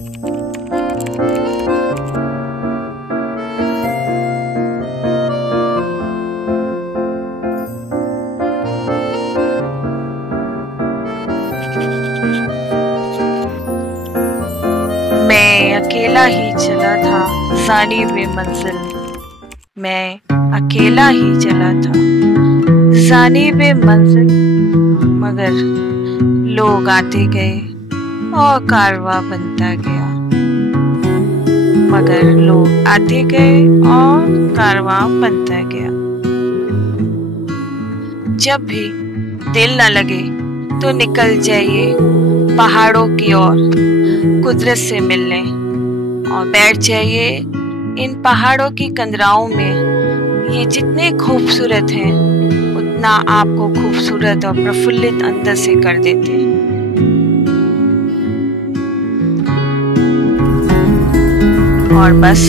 मैं अकेला ही चला था जानिब-ए-मंज़िल, मैं अकेला ही चला था जानिब-ए-मंज़िल, मगर लोग आते गए और कारवां बनता गया, मगर लोग आते गए और कारवां बनता गया। जब भी दिल न लगे तो निकल जाइए पहाड़ों की ओर कुदरत से मिलने, और बैठ जाइए इन पहाड़ों की कंदराओं में। ये जितने खूबसूरत हैं उतना आपको खूबसूरत और प्रफुल्लित अंदर से कर देते हैं। और बस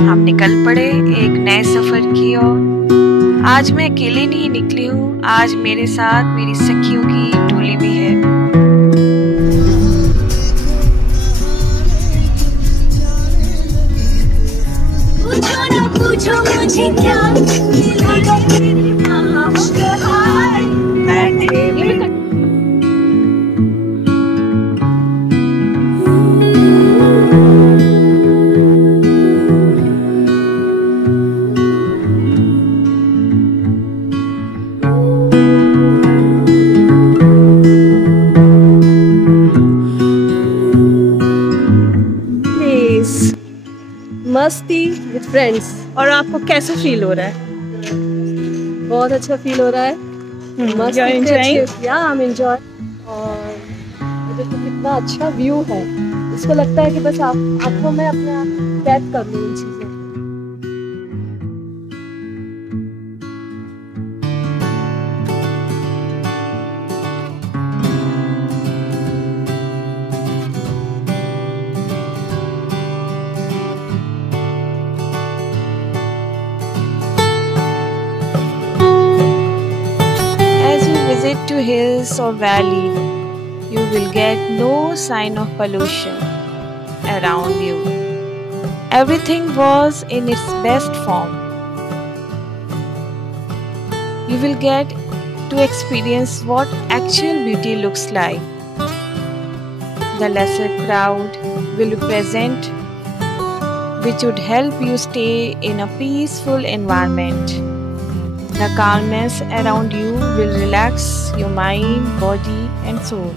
हम निकल पड़े एक नए सफर की ओर। आज मैं अकेली नहीं निकली हूँ, आज मेरे साथ मेरी सखियों की टोली भी है। पूछो मुझे क्या मस्ती विद फ्रेंड्स। और आपको कैसा फील हो रहा है? बहुत अच्छा फील हो रहा है। मस्ती एंजॉय। और देखो कितना अच्छा व्यू है, इसको लगता है कि बस आंखों में अपना कैद कर लूं इन चीज़ों। Visit to hills or valley, you will get no sign of pollution around you. Everything was in its best form. You will get to experience what actual beauty looks like. The lesser crowd will be present, which would help you stay in a peaceful environment. The calmness around you will relax your mind, body, and soul.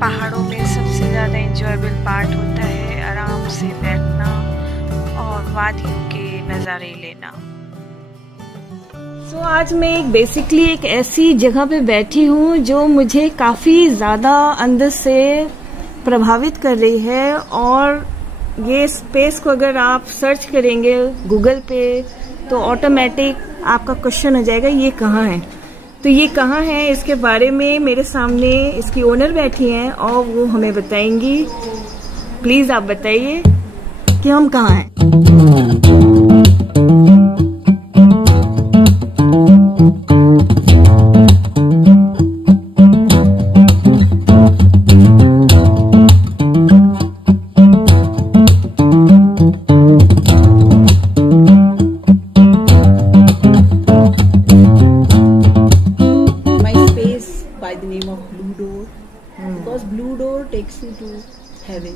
पहाड़ों में सबसे ज़्यादा enjoyable part होता है आराम से बैठना और वादियों के नज़ारे लेना। तो आज मैं बेसिकली एक ऐसी जगह पे बैठी हूँ जो मुझे काफ़ी ज़्यादा अंदर से प्रभावित कर रही है और ये स्पेस को अगर आप सर्च करेंगे गूगल पे तो ऑटोमेटिक आपका क्वेश्चन हो जाएगा ये कहाँ है। तो ये कहाँ है इसके बारे में मेरे सामने इसकी ओनर बैठी हैं और वो हमें बताएंगी। प्लीज आप बताइए कि हम कहाँ हैं। Heaven.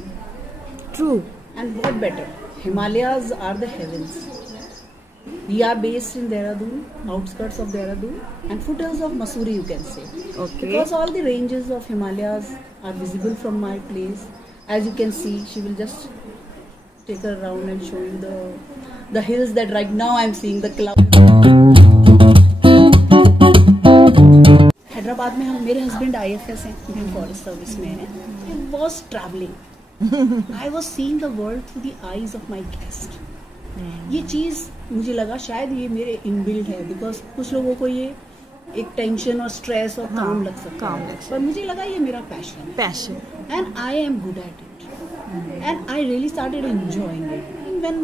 True. And what better? Himalayas are the heavens. We are based in Dehradun, outskirts of Dehradun, and foothills of Mussoorie, you can say. Okay. Because all the ranges of Himalayas are visible from my place. As you can see, she will just take her around and show you the hills that right now I am seeing the clouds. Hyderabad में हम मेरे husband IFS हैं, Indian forest service में हैं. I was traveling. I was seeing the world through the eyes of my guest. ये चीज़ मुझे लगा शायद ये मेरे इनबिल्ट है, बिकॉज कुछ लोगों को ये एक टेंशन और स्ट्रेस और काम लग सकता है, पर मुझे लगा ये मेरा passion and I am good at it and I really started enjoying it. When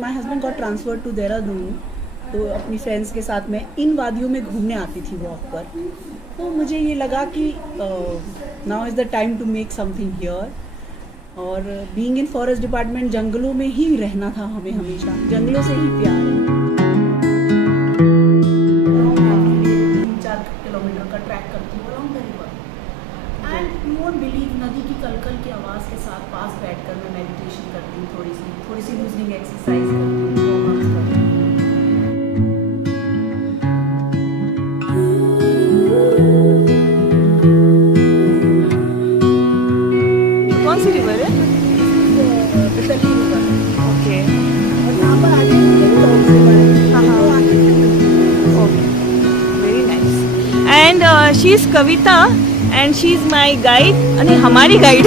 my husband got transfer to Dehradun, तो अपनी फ्रेंड्स के साथ मैं इन वादियों में घूमने आती थी वॉक पर. तो मुझे ये लगा कि now is the time to make something here. और बीइंग इन फॉरेस्ट डिपार्टमेंट, जंगलों में ही रहना था हमें, हमेशा जंगलों से ही प्यार है. 3-4 किलोमीटर का ट्रैक करती हूँ around the river and you won't believe, नदी की कलकल की आवाज़ के साथ पास बैठकर मैं मेडिटेशन करती हूँ, थोड़ी सी लूजनिंग एक्सरसाइज करती हूँ. कौन सी रिवर है? ओके. और यहाँ पर आगे very nice. And she is Kavita and she is my guide, अरे हमारी गाइड.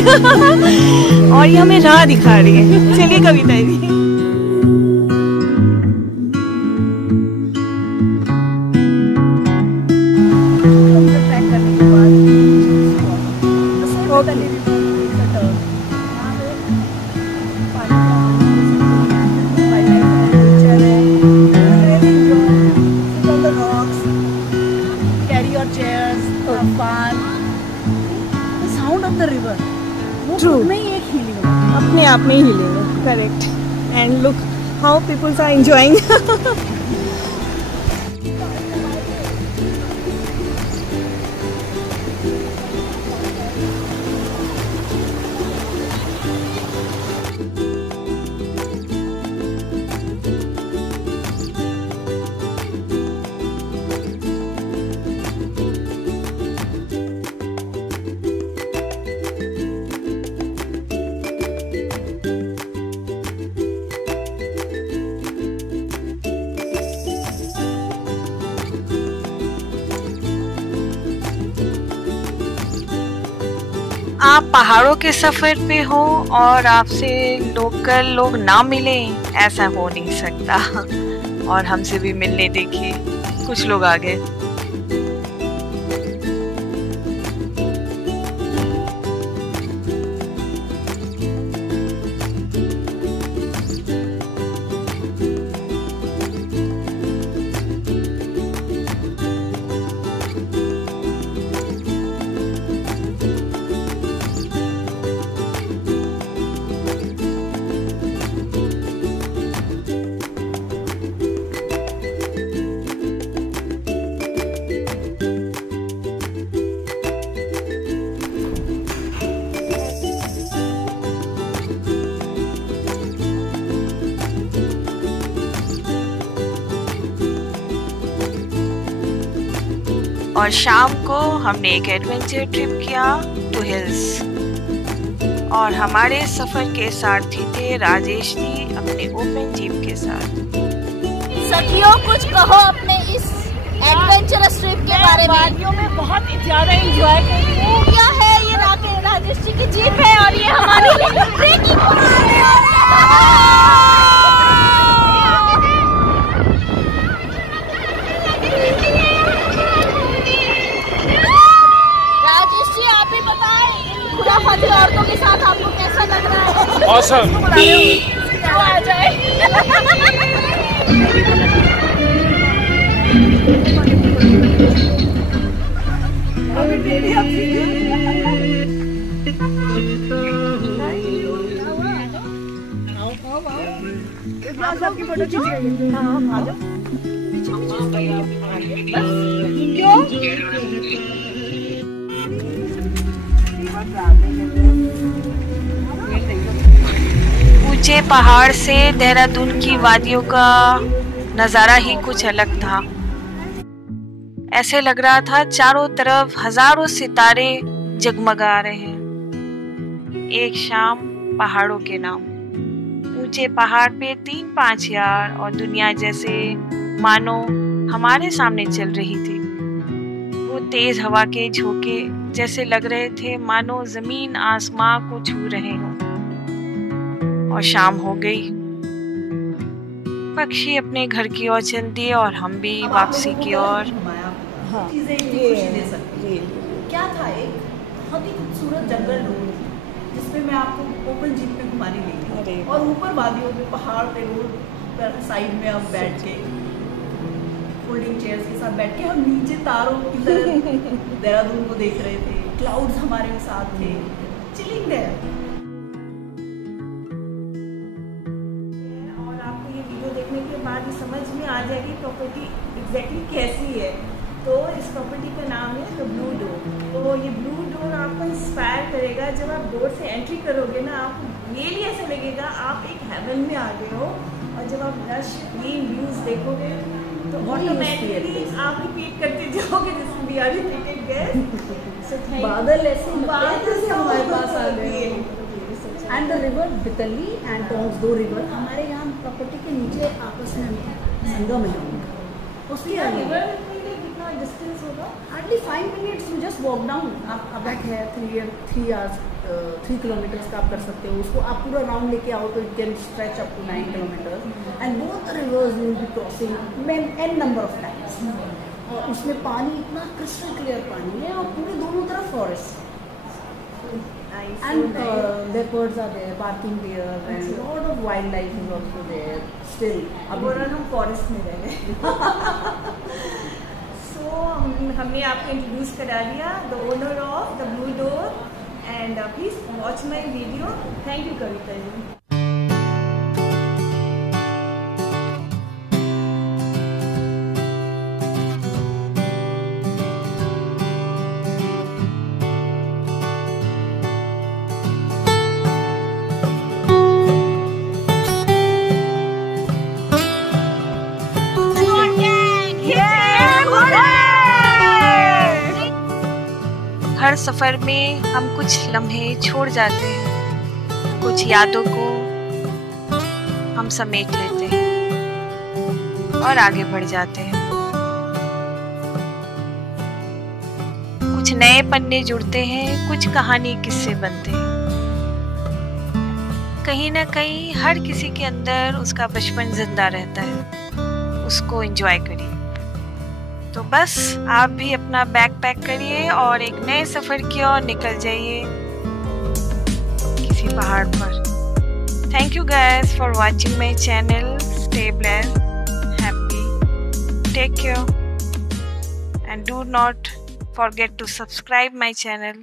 और ये हमें राह दिखा रही है. चलिए कविता जी. अपने आप में ही हीलिंग है. Correct. And look how peoples are enjoying. आप पहाड़ों के सफर पे हो और आपसे लोकल लोग ना मिले, ऐसा हो नहीं सकता. और हमसे भी मिलने देखिए कुछ लोग आ गए. और शाम को हमने एक एडवेंचर ट्रिप किया टू हिल्स. और हमारे सफर के सारथी थे राजेश जी अपने ओपन जीप के साथ. सखियों, कुछ कहो अपने इस एडवेंचरस ट्रिप के बारे में. वादियों में बहुत ही ज्यादा एंजॉय करती हूँ. क्या है ये राजेश जी की जीप है और ये हमारी ट्रेकिंग. Awesome. आ जाए। आपकी फोटो खींच रही है। हाँ आ जाओ। ऊंचे पहाड़ से देहरादून की वादियों का नज़ारा ही कुछ अलग था। ऐसे लग रहा था चारों तरफ हजारों सितारे जगमगा रहे हैं। एक शाम पहाड़ों के नाम। ऊंचे पहाड़ पे 3-5 यार और दुनिया जैसे मानो हमारे सामने चल रही थी। वो तेज हवा के झोंके जैसे लग रहे थे मानो जमीन आसमां को छू रहे हों। और शाम हो गई। पक्षी अपने घर की ओर चल दिए और हम भी वापसी की ओर। क्या था एक बहुत ही खूबसूरत जंगल रोड जिसमें मैं आपको ओपन जीप में घुमाने ले गई और ऊपर वादियों में पहाड़ पे रोड पर साइड में हम बैठ के फोल्डिंग चेयर्स के साथ बैठ के हम नीचे तारों की तरह देहरादून को देख रहे थे। क्लाउड्स हमारे साथ थे। Chilling there. और आपको ये वीडियो देखने के बाद ही समझ में आ जाएगी प्रॉपर्टी एग्जैक्टली कैसी है। तो इस प्रॉपर्टी का नाम है द ब्लू डोर। तो ये ब्लू डोर आपको इंस्पायर करेगा। जब आप डोर से एंट्री करोगे ना, आपको रियली ऐसा लगेगा आप एक हेवन में आ गए हो। और जब आप रश ग्रीन व्यूज देखोगे तो ऑटोमेटिकली आप रिपीट करते जाओगे जैसे वी आर रिपीटेड गेस। बादल ऐसे हमारे पास आ गए। And the river Bitli and Tons, 2 river हमारे यहाँ प्रॉपर्टी के नीचे आपस में संगम है उनका। उसके रिवर कितना डिस्टेंस होगा? Hardly 5 minutes you just walk down. आप अब है 3 किलोमीटर्स का आप कर सकते हो। उसको आप पूरा राउंड लेके आओ तो it can stretch up to 9 kilometres and both the rivers you will be crossing an number of times. और उसमें पानी इतना क्रिस्टल क्लियर पानी है और पूरे दोनों तरफ forest and leopards are there, barking deer and lot of wildlife is also there still. अब हम फॉरेस्ट में रह गए। सो हमने आपको इंट्रोड्यूस करा दिया the owner of the blue door and please watch my video. Thank you Kavita ji. हर सफर में हम कुछ लम्हे छोड़ जाते हैं, कुछ यादों को हम समेट लेते हैं और आगे बढ़ जाते हैं। कुछ नए पन्ने जुड़ते हैं, कुछ कहानी किस्से बनते हैं। कहीं ना कहीं हर किसी के अंदर उसका बचपन जिंदा रहता है। उसको एंजॉय करिए। तो बस आप भी अपना बैग पैक करिए और एक नए सफर की ओर निकल जाइए किसी पहाड़ पर। Thank you guys for watching my channel. Stay blessed, happy, take care and do not forget to subscribe my channel.